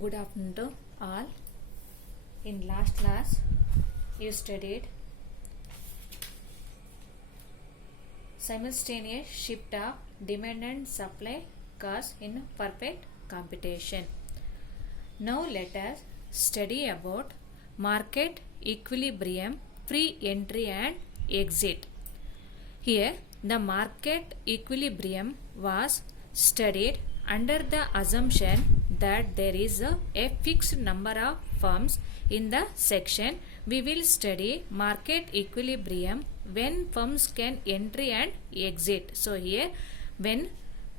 Good afternoon to all. In last class, you studied simultaneous shift of demand and supply cause in perfect computation. Now let us study about market equilibrium, free entry and exit. Here the market equilibrium was studied under the assumption that there is a fixed number of firms. In the section we will study market equilibrium when firms can entry and exit. So here when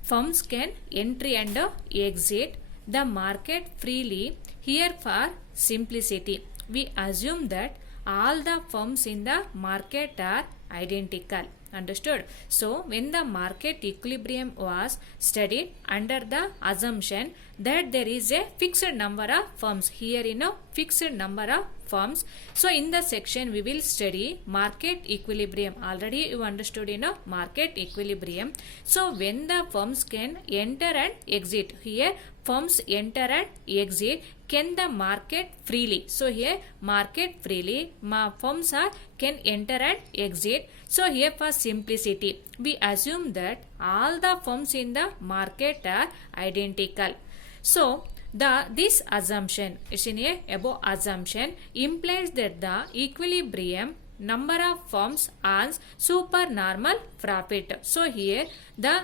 firms can entry and exit the market freely, here for simplicity we assume that all the firms in the market are identical. Understood? So when the market equilibrium was studied under the assumption that there is a fixed number of firms, here fixed number of firms. So in the section we will study market equilibrium. Already you understood market equilibrium. So when the firms can enter and exit, here firms enter and exit, can the market freely. So here market freely, firms can enter and exit. So here for simplicity we assume that all the firms in the market are identical. So this assumption is in a above assumption implies that the equilibrium number of firms earns supernormal profit. So here the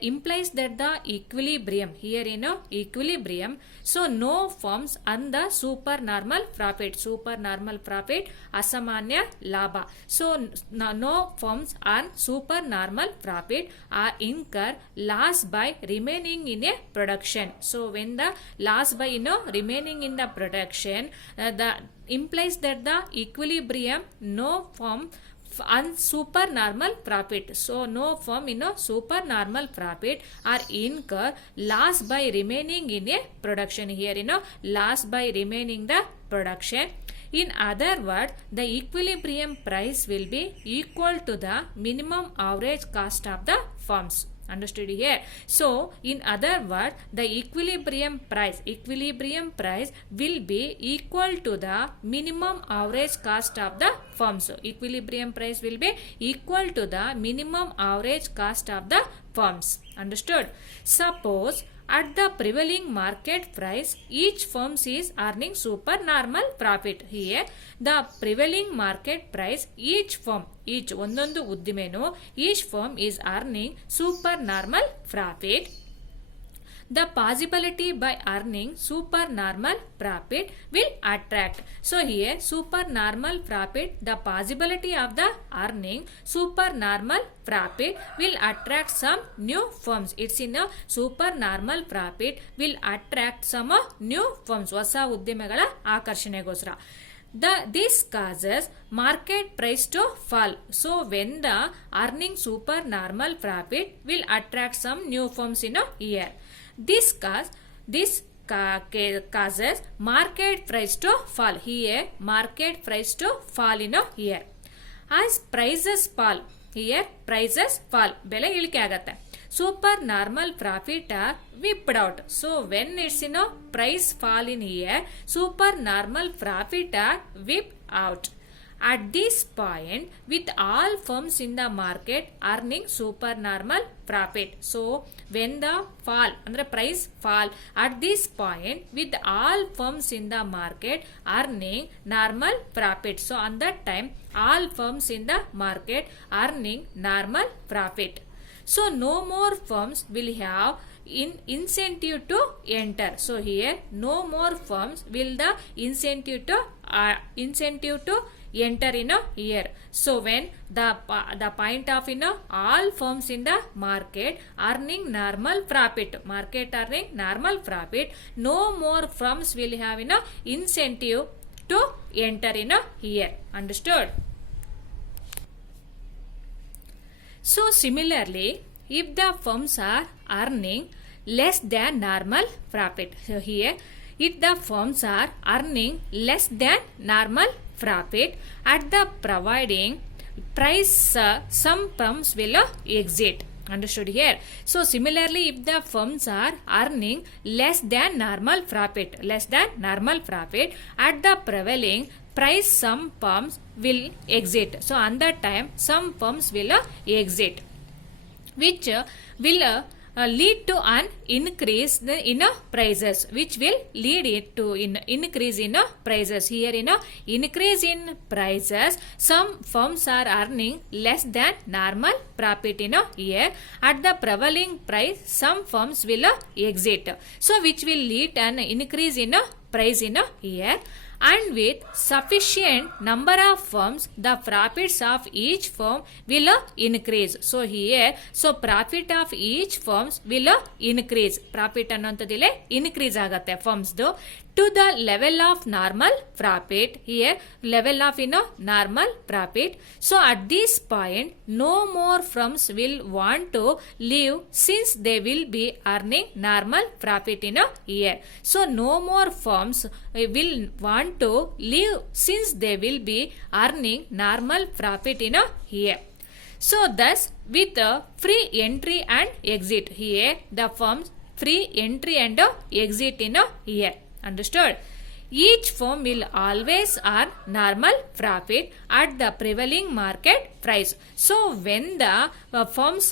implies that the equilibrium, here equilibrium, so no firms earn the supernormal profit. Supernormal profit asamanya labha. So no firms earn supernormal profit or incur loss by remaining in a production. So when the loss by remaining in the production, the implies that the equilibrium no firm and supernormal profit. So no firm supernormal profit or incur loss by remaining in a production. Here loss by remaining the production. In other words, the equilibrium price will be equal to the minimum average cost of the firms. Understood here? So in other words, the equilibrium price will be equal to the minimum average cost of the firms. So equilibrium price will be equal to the minimum average cost of the firms. Understood? Suppose at the prevailing market price, each firm is earning supernormal profit. Here, the prevailing market price, each firm is earning supernormal profit. The possibility by earning supernormal profit will attract. So here supernormal profit, the possibility of the earning supernormal profit will attract some new firms. It's in a supernormal profit will attract some new firms. ಹೊಸ ಉದ್ಯಮಗಳ ಆಕರ್ಷಣೆಗೋಸ್ಕರ. This causes market price to fall. So when the earning supernormal profit will attract some new firms in a year. This causes market price to fall. Here market price to fall in a year. As prices fall, here prices fall. ಬೆಲೆ ಇಳಿಕೆ ಆಗುತ್ತೆ. Supernormal profit are whipped out. So when it's price fall in here, supernormal profit are whipped out. At this point, with all firms in the market earning supernormal profit. So when the fall, price fall, at this point, with all firms in the market earning normal profit. So on that time, all firms in the market earning normal profit. So no more firms will have incentive to enter. So here no more firms will the incentive to enter in a year. So when the point of all firms in the market earning normal profit, no more firms will have incentive to enter in a year. Understood? So similarly, if the firms are earning less than normal profit, so here if the firms are earning less than normal profit at the providing price, some firms will exit. Understood here? So similarly, if the firms are earning less than normal profit at the prevailing price, some firms will exit. So on that time some firms will exit, which will lead to an increase in prices, which will lead it to increase in prices. Here increase in prices, some firms are earning less than normal profit in a year. At the prevailing price, some firms will exit, so which will lead an increase in price in a year. And with sufficient number of firms, the profits of each firm will increase. So here, so profit of each firms will increase. Profit ಅನ್ನುವಂಥದ್ದಿಲ್ಲ increase ಆಗತ್ತೆ firms ದು to the level of normal profit. Here level of normal profit. So at this point, no more firms will want to leave, since they will be earning normal profit in a year. So no more firms will want to leave, since they will be earning normal profit in a year. So thus, with free entry and exit, here the firms free entry and exit in a year. Understood? Each firm will always earn normal profit at the prevailing market price. So when the firms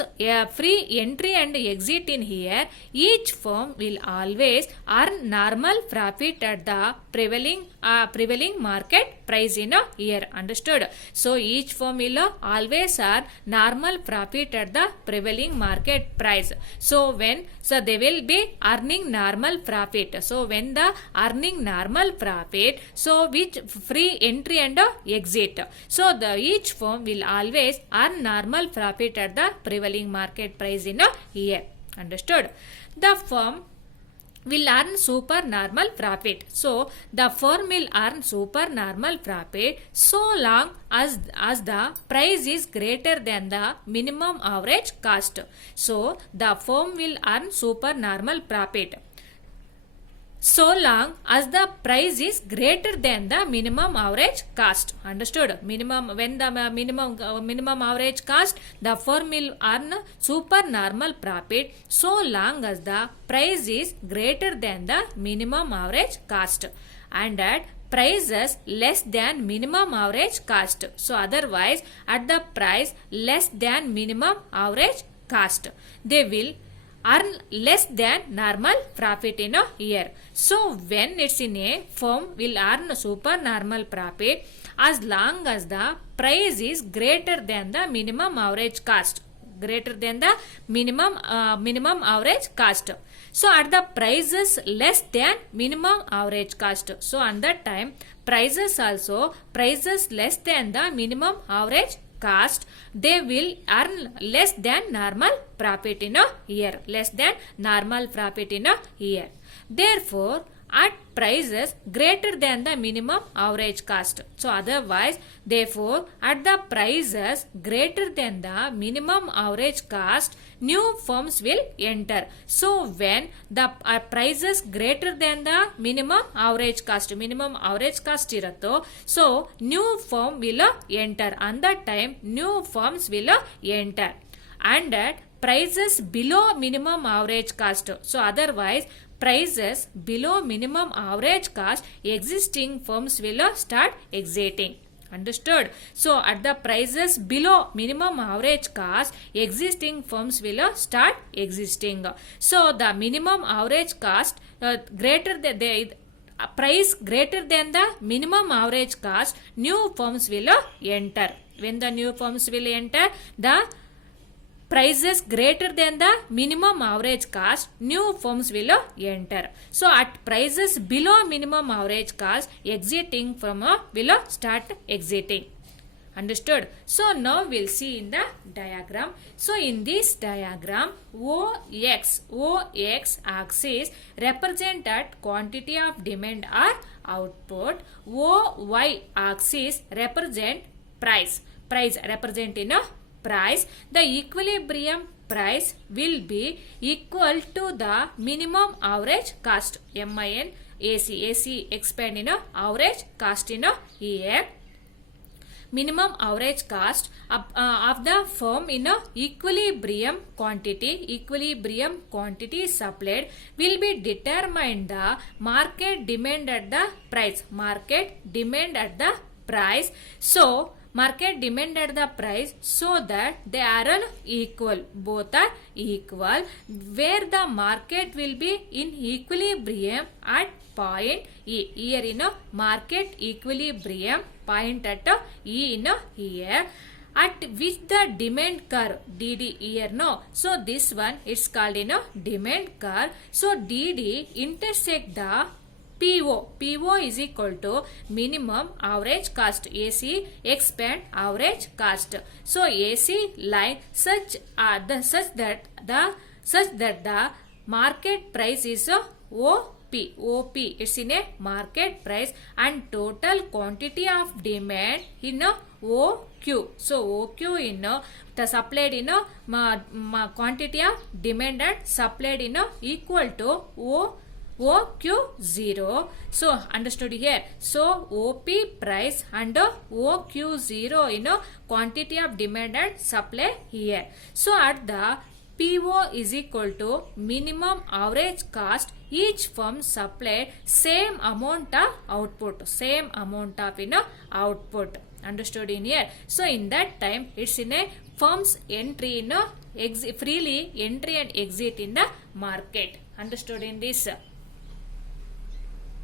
free entry and exit in here, each firm will always earn normal profit at the prevailing market price in a year. Understood? So each firm will always earn normal profit at the prevailing market price. So they will be earning normal profit. So when the earning normal profit, so which free entry and exit, so the each firm will always earn normal profit at the prevailing market price in a year. Understood? The firm will earn supernormal profit. So the firm will earn supernormal profit so long as the price is greater than the minimum average cost. So the firm will earn supernormal profit so long as the price is greater than the minimum average cost. Understood? When the minimum average cost, the firm will earn supernormal profit so long as the price is greater than the minimum average cost, and at prices less than minimum average cost. So otherwise, at the price less than minimum average cost, they will earn less than normal profit in a year. So when it's in a firm will earn supernormal profit as long as the price is greater than the minimum average cost, minimum average cost. So at the prices less than minimum average cost, so at that time prices less than the minimum average cost, they will earn less than normal profit in a year. Therefore, at prices greater than the minimum average cost. So otherwise, therefore, at the prices greater than the minimum average cost, new firms will enter. So when the prices greater than the minimum average cost iratto, so new firm will enter. On that time, new firms will enter. And at prices below minimum average cost, so otherwise prices below minimum average cost, existing firms will start exiting. Understood? So at the prices below minimum average cost, existing firms will start existing. So the minimum average cost greater than the price greater than the minimum average cost, new firms will enter. When the new firms will enter, the prices greater than the minimum average cost, new firms will enter. So at prices below minimum average cost, exiting firm will start exiting. Understood? So now we'll see in the diagram. So in this diagram, OX axis represent at quantity of demand or output. OY axis represent price represent in a price. The equilibrium price will be equal to the minimum average cost. AC expand in a average cost in a year. minimum average cost of the firm in a equilibrium quantity supplied will be determined the market demand at the price. So market demand at the price so that they are equal, both are equal, where the market will be in equilibrium at point E. Here in a market equilibrium point at E in a here, at which the demand curve DD here no. So this one is called in a demand curve. So DD intersect the PO is equal to minimum average cost. AC expand average cost. So AC line such that the market price is OP. It's in a market price, and total quantity of demand in a OQ. So OQ in the supplied in a quantity of demand and supplied in a equal to OQ0. So understood here. So OP price and OQ0 in a quantity of demand and supply here. So at the PO is equal to minimum average cost, each firm supplied same amount of output. Understood in here. So in that time it's in a firm's entry in a freely entry and exit in the market. Understood in this.